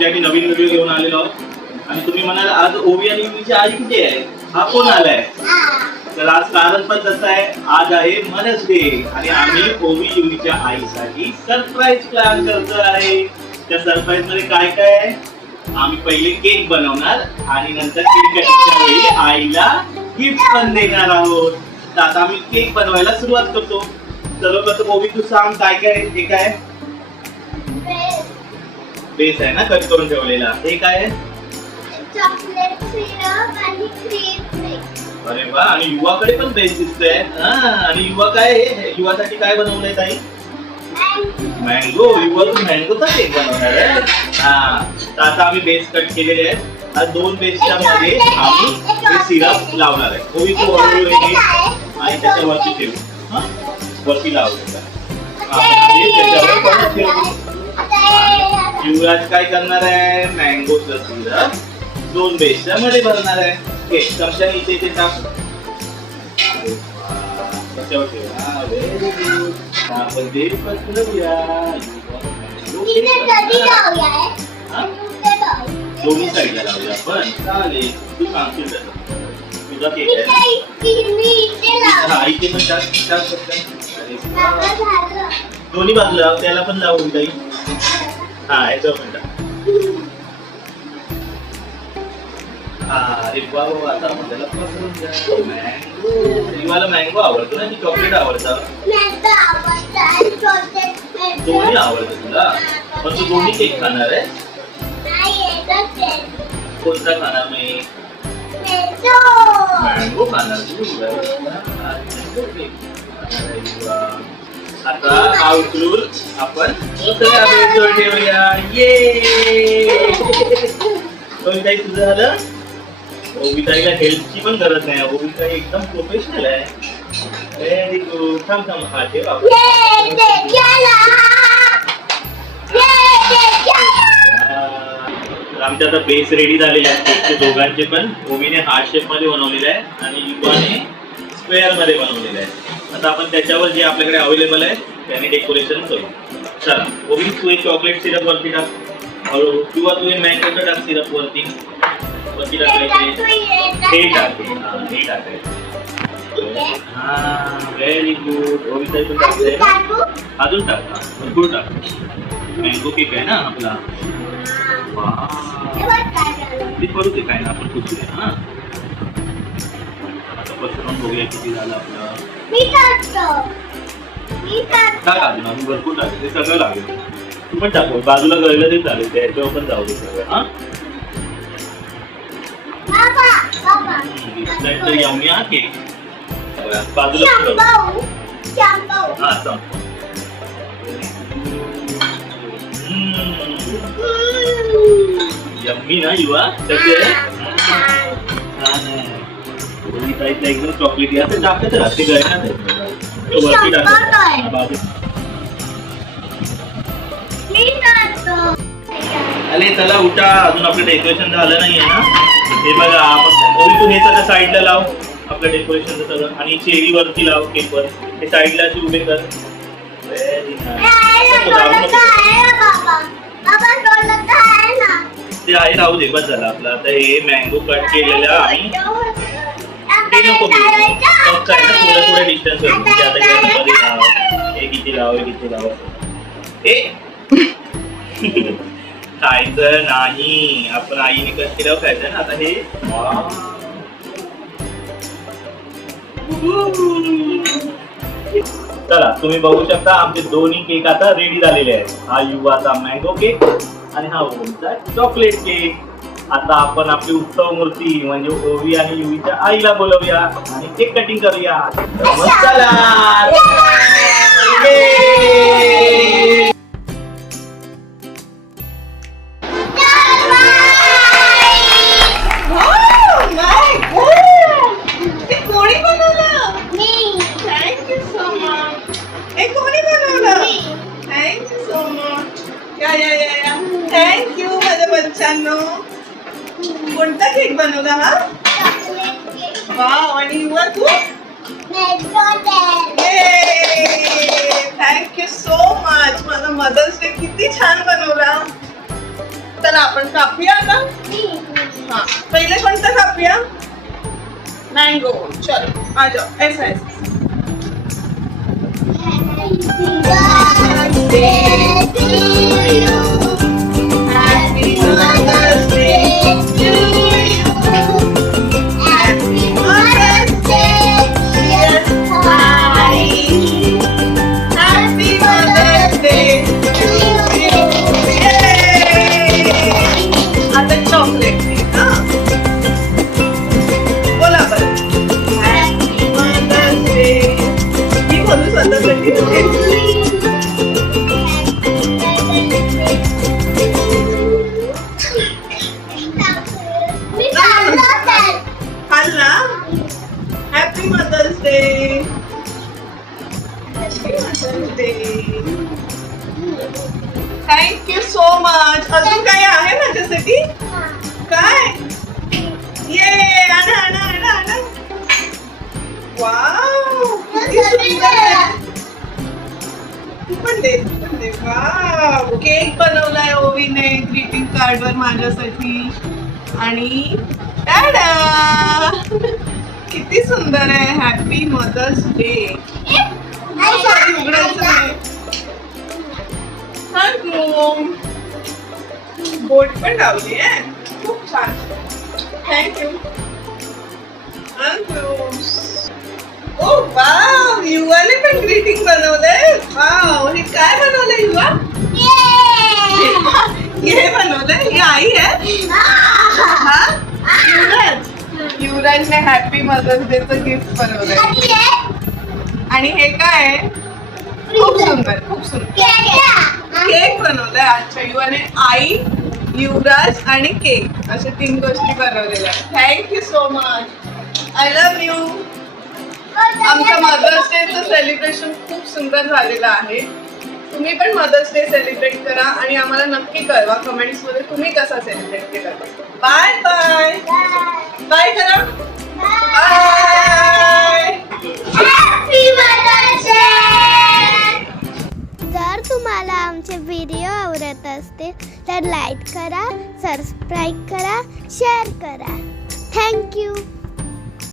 तुमच्यासाठी नवीन व्हिडिओ घेऊन आलेलो आहोत आणि तुम्ही म्हणाल आज ओवी आणि युवीची आई कुठे आहे, हा कोण आलाय? तर आज कारण पण तसं आहे, आज आहे मदर्स डे आणि आम्ही ओवी युवीच्या आईसाठी सरप्राईज प्लॅन करतो आहे. त्या सरप्राईज मध्ये काय काय आहे? आम्ही पहिले केक बनवणार आणि नंतर केक कटिंगच्या वेळी आईला गिफ्ट पण देणार आहोत. तर आता आम्ही केक बनवायला सुरुवात करतो. सर्वप्रथम ओवी तू सांग काय काय आहे? हे काय? बेस आहे ना कट करून ठेवलेला. हे काय आहे? चॉकलेट सिरप आणि क्रीम मिक्स. अरे वा, आणि युवाकडे पण बेस दिसतोय. आणि युवा काय आहे? युवासाठी काय बनवलंय ताई? मँगो. युवा तू मँगोचा केक बनवणार आहे. तर आता आम्ही बेस कट केलेले आहेत. आज दोन बेसच्या मध्ये आम्ही हे सिरप लावणार आहे. ओवी तू हळूहळू हे आणि त्याच्यावरती ठेवू. वरती लावू. त्याच्यावर परत ठेवू. युवराज काय करणार आहे? मँगोचं सिरप दोन बेसच्या मध्ये भरणार आहे. चमच्याने इथे इथे टाक. त्याच्यावर ठेव. Very good. आपण ते पसरवूया. दोन्ही साईडला लावूया आपण. चालेल. तू सांगशील तसं. तुझा केक आहे. इथे पण टाक. दोन्ही बाजूला त्याला पण लावून जाईल. याच्यावर पण टाक. अरे वा, आता आपल्याला पसरून द्या. मँगो. युवाला मँगो आवडतो ना की चॉकलेट आवडतं? दोन्ही आवडतं तुला. पण तू दोन्ही केक खाणार आहे? कोणता खाणार मी? मँगो खाणार तू. आता हा उचलून आपण दुसऱ्या बेसवर ठेवूया. ये काही तुझं झालं. ओविताईला हेल्पची पण गरज नाही. ओविताई एकदम प्रोफेशनल आहे. Very good. थांब. हा ठेव. आमच्या आता बेस रेडी झालेले आहेत दोघांचे पण. ओवीने हार्ट शेप मध्ये बनवलेले आहे आणि युवाने स्क्वेअर मध्ये बनवलेले आहे. आता आपण त्याच्यावर जे आपल्याकडे अवेलेबल आहे त्याने डेकोरेशन करू. चला ओवी तू एक चॉकलेट सिरप वरती टाक हळूहळू, किंवा तू मँगोचं टाक सिरप वरती टाकायचे. हे टाकायचे. Very good. ओवीताई पण टाकते. अजून टाक. भरपूर टाक. मँगो केक आहे ना आपला. ते करू ते काय ना आपण पुसूया. आता पसरून बघूया किती झालं आपलं. टाक अजून भरपूर टाक. ते सगळं लागेल. तू पण टाकू. बाजूला गळलं ते चालेल. त्याच्यावर पण जाऊ दे सगळं. यम्मी हा केक. बाजूला यम्मी ना युवा. एकदम चॉकलेटी असं टाकत राहते गळ्यात. वरती टाकत. अरे चला उठा. अजून आपलं डेकोरेशन झालं नाहीये ना. हे बघा आपण तू हे सगळं साईडला लाव. आपलं डेकोरेशनचं सगळं. आणि चेरी वरती लाव केकवर. हे साईडला अशी उभे कर. ते आहे राहू दे. बस झालं आपलं. आता हे मँगो कट केलेलं आम्ही ते नको फक्त आहे ना थोडं डिस्टन्स होईल. म्हणजे आता गॅसमध्ये लाव. हे किती लाव. खायचं नाही. आपण आईने कट केल्यावर खायचं ना. आता हे चला तुम्ही बघू शकता आमचे दोन्ही केक आता रेडी झालेले आहेत. हा युवाचा मँगो केक आणि हा ओवीचा चॉकलेट केक. आता आपण आपली उत्सव मूर्ती म्हणजे ओवी आणि युवीच्या आईला बोलवूया आणि केक कटिंग करूया. थँक्यू माझ्या बच्चांनो. कोणता केक बनवला हा? वाव. आणि युवा तू? Thank so so. Much mother's day किती छान बनवला. चला आपण कापूया आता. हा पहिले कोणतं कापूया? मँगो. चलो आ जाओ. ऐसा ऐसा. Happy Mother's Day to you. Happy Mother's Day, dear Sai. Happy Mother's Day to you. Yay! आता chocolate cake, हा. बोला बरं. Happy Mother's Day. मी बोलू स्वतःसाठी. खाल्ला. Happy mother's day. Happy mother's day. Thank you so much. अजून काही आहे माझ्यासाठी? काय? ये आणा आणा आणा आणा. वाव किती सुंदर आहे. तू पण दे, तू पण दे. वाव केक बनवलाय ओवीने ग्रीटिंग कार्ड वर माझ्यासाठी. आणि टाडा किती सुंदर आहे. Happy mother's day. सॉरी उघडायचं नाही. थँक्यू. बोट पण लावली आहे. खूप छान. थँक्यू. थँक्यू. ओ वाव युवाने पण ग्रीटिंग बनवलंय. वाव हे काय बनवलंय युवा? हे बनवलंय. ही आई आहे. हा युवराजने हॅपी मदर्स डे चं गिफ्ट बनवलंय. आणि हे काय आहे? खूप सुंदर खूप सुंदर केक बनवलाय. अच्छा युवाने आई, युवराज आणि केक अशा 3 गोष्टी बनवलेल्या. Thank you so much. I love you. आमचं मदर्स डेचं सेलिब्रेशन खूप सुंदर झालेलं आहे. तुम्ही पण मदर्स डे सेलिब्रेट करा आणि आम्हाला नक्की कळवा कमेंट्स मध्ये तुम्ही कसा सेलिब्रेट केला. Bye bye. बाय करा. बाय. Happy mother's day. जर तुम्हाला आमचे व्हिडिओ आवडत असतील तर लाईक करा, सबस्क्राईब करा, शेअर करा. थँक्यू.